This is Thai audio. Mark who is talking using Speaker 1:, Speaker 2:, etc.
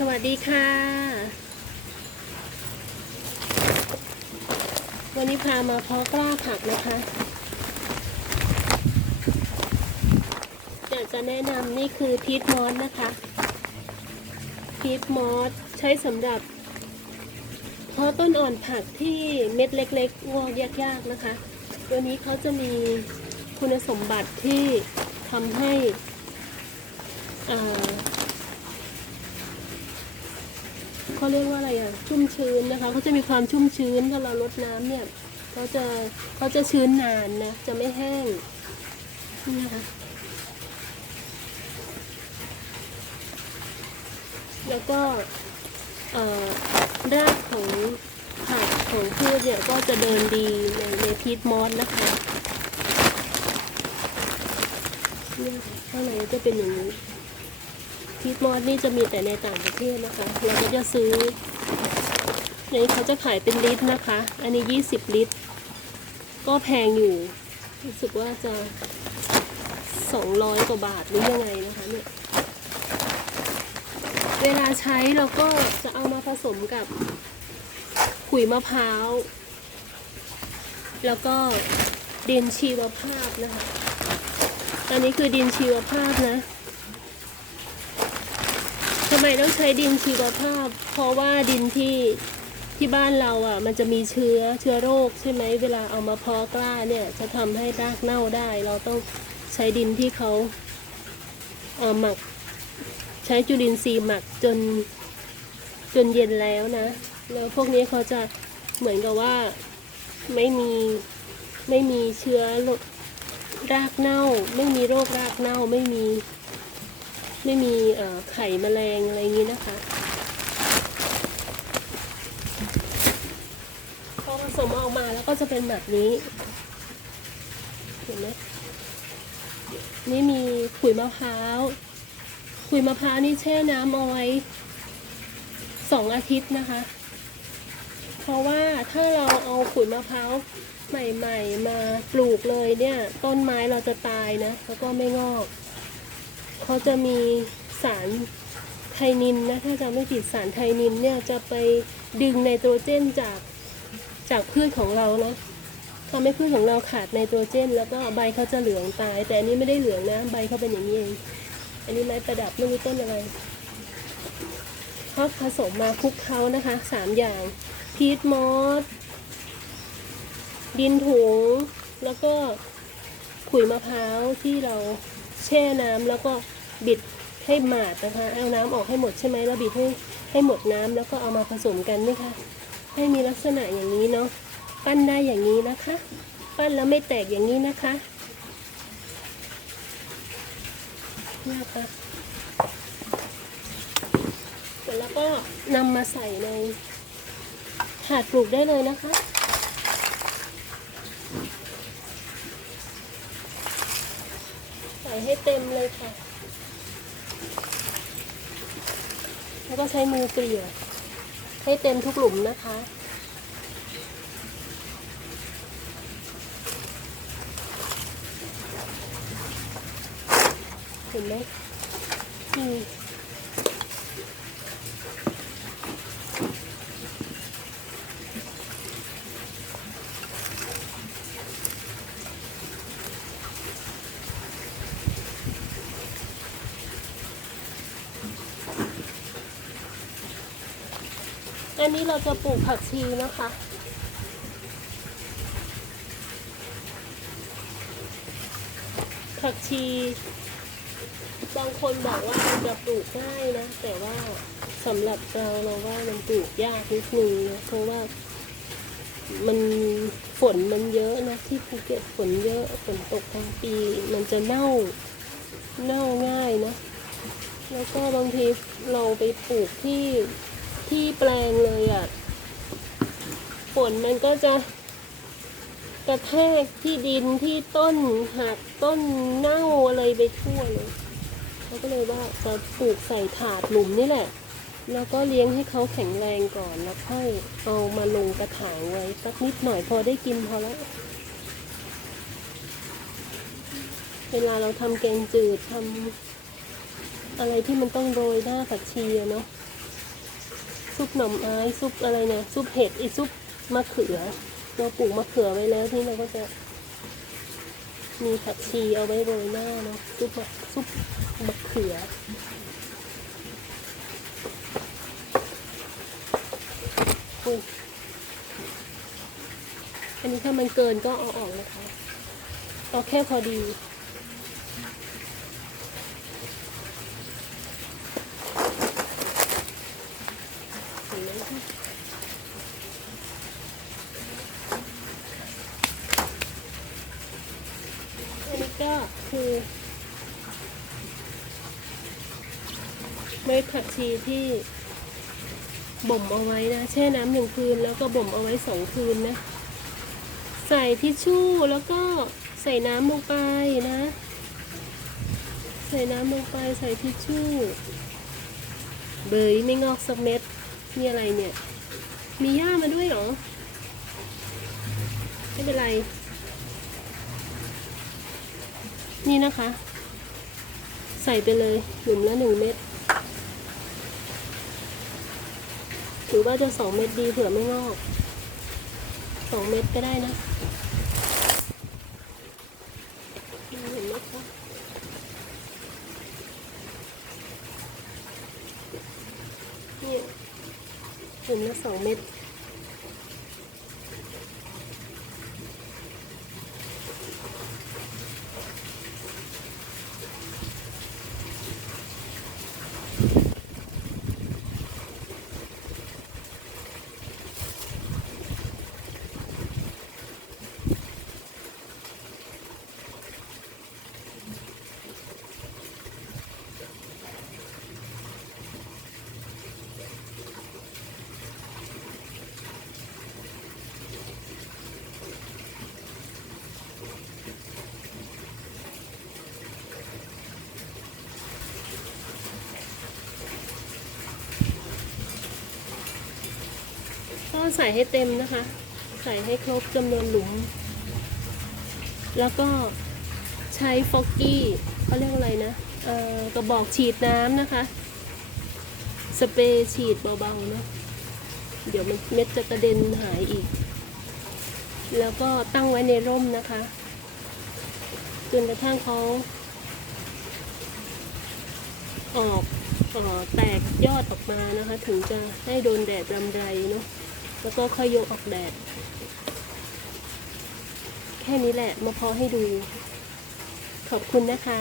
Speaker 1: สวัสดีค่ะ วันนี้พามาเพาะกล้าผักนะคะ อยากจะแนะนำนี่คือพีทมอสนะคะ พีทมอสใช้สำหรับเพาะต้นอ่อนผักที่เม็ดเล็กๆงอกยากๆนะคะ ตัวนี้เขาจะมีคุณสมบัติที่ทำให้อ่า เขาเรียกว่าอะไรอะชุ่มชื้นนะคะเขาจะมีความชุ่มชื้นถ้าเราลดน้ำเนี่ยเขาจะเขาจะชื้นนานนะจะไม่แห้งนี่นะคะแล้วก็เอ่อรากของผักของพืชเนี่ยก็จะเดินดีในในพีทมอสนะคะเนี่ยค่ะข้างในจะเป็นอย่างนี้ พีทมอสนี่จะมีแต่ในต่างประเทศนะคะ เราก็จะซื้อในเขาจะขายเป็นลิตรนะคะ อันนี้ 20 ลิตร ก็แพงอยู่ รู้สึกว่าจะ 200 กว่าบาทหรือยังไงนะคะเนี่ย เวลาใช้เราก็จะเอามาผสมกับขุยมะพร้าว แล้วก็ดินชีวภาพนะคะ อันนี้คือดินชีวภาพนะำไมต้องใช้ดินชีวภาพ เพราะว่าดินที่ที่บ้านเราอะ มันจะมีเชื้อเชื้อโรคใช่ไหมเวลาเอามาเพาะกล้าเนี่ย จะทำให้รากเน่าได้ เราต้องใช้ดินที่เขาเอ่อหมัก ใช้จุลินทรีย์หมักจนจนเย็นแล้วนะ แล้วพวกนี้เขาจะเหมือนกับว่าไม่มีไม่มีเชื้อโรครากเน่า ไม่มีโรครากเน่าไม่มี ไม่มีไข่แมลงอะไรอย่างนี้นะคะ พอผสมออกมาแล้วก็จะเป็นแบบนี้ เห็นไหมนี่มีขุยมะพร้าวขุยมะพร้าวนี่แช่น้ำเอาไว้สองอาทิตย์นะคะ เพราะว่าถ้าเราเอาขุยมะพร้าวใหม่ ๆ มาปลูกเลยเนี่ย ต้นไม้เราจะตายนะ แล้วก็ไม่งอก เขาจะมีสารไทนินนะถ้าจำไม่ผิดสารไทนินเนี่ยจะไปดึงไนโตรเจนจากจากพืชของเรานะทำให้พืชของเราขาดไนโตรเจน แล้วก็ใบเขาจะเหลืองตาย แต่อันนี้ไม่ได้เหลืองนะใบเขาเป็นอย่างนี้เองอันนี้ไม้ประดับไม่รู้ต้นอะไรเขาผสมมาคลุกเคล้านะคะสามอย่างพีทมอสดินถุงแล้วก็ขุยมะพร้าวที่เรา แช่น้ำแล้วก็บิดให้หมาดนะคะ เอาน้ำออกให้หมดใช่ไหมแล้วบิดให้ให้หมดน้ำแล้วก็เอามาผสมกันนี่ค่ะ ให้มีลักษณะอย่างนี้เนาะ ปั้นได้อย่างนี้นะคะ ปั้นแล้วไม่แตกอย่างนี้นะคะนี่ค่ะแล้วก็นำมาใส่ในถาดปลูกได้เลยนะคะ ใส่ให้เต็มเลยค่ะ แล้วก็ใช้มือเกลี่ยให้เต็มทุกหลุมนะคะเห็นไหมอืม อันนี้เราจะปลูกผักชีนะคะ ผักชี บางคนบอกว่ามันจะปลูกง่ายนะ แต่ว่าสำหรับเราเราว่ามันปลูกยากนิดนึงนะเพราะว่ามันฝนมันเยอะนะที่ภูเก็ตฝนเยอะฝนตกทั้งปี มันจะเน่าเน่าง่ายนะ แล้วก็บางทีเราไปปลูกที่ ที่แปลงเลยอะ่ะฝนมันก็จะกระแทกที่ดินที่ต้นหักต้นเน่าอะไรไปทั่วเลยเขาก็เลยว่าจะปลูกใส่ถาดหลุมนี่แหละ แล้วก็เลี้ยงให้เขาแข็งแรงก่อนแล้วค่อยเอามาลงกระถางไว้สักนิดหน่อยพอได้กินพอแล้วเวลาเราทำแกงจืดทำอะไรที่มันต้องโรยหน้าผักชีอะเนาะ ซุปหน่อไม้ซุปอะไรเนี่ยซุปเห็ดไอซุปมะเขือ เราปลูกมะเขือไว้แล้วที่เราก็จะ มีผักชีเอาไว้โรยหน้าเนาะซุปมะซุปมะเขืออุ้ยอันนี้ถ้ามันเกินก็เอาออกนะคะเอาแค่พอดี เห็นไหมคะอันนี้ก็คือ เม็ดผักชีที่บ่มเอาไว้นะแช่น้ำหนึ่งคืนแล้วก็บ่มเอาไว้สองคืนนะ ใส่ทิชชู่แล้วก็ใส่น้ำลงไปนะ ใส่น้ำลงไปใส่ทิชชู่ เบยไม่งอกสักเม็ดนี่อะไรเนี่ย มีหญ้ามาด้วยหรอ ไม่เป็นไร นี่นะคะ ใส่ไปเลยหลุมละหนึ่งเม็ดห รือว่าจะสองเม็ดดีเผื่อไม่งอกสองเม็ดก็ได้นะเห็นไหมคะเนี่ยหลุมละสองเม็ด ก็ใส่ให้เต็มนะคะ ใส่ให้ครบจำนวนหลุม แล้วก็ใช้ฟอกกี้เขาเรียกอะไรนะกระบอกฉีดน้ำนะคะ สเปรย์ฉีดเบาๆเนาะเดี๋ยวมันเม็ดจะกระเด็นหายอีก แล้วก็ตั้งไว้ในร่มนะคะ จนกระทั่งเขาออกออแตกยอดออกมานะคะ ถึงจะให้โดนแดดรำไรเนาะ แล้วก็ค่อยยกออกแดด แค่นี้แหละมาพอให้ดู ขอบคุณนะคะ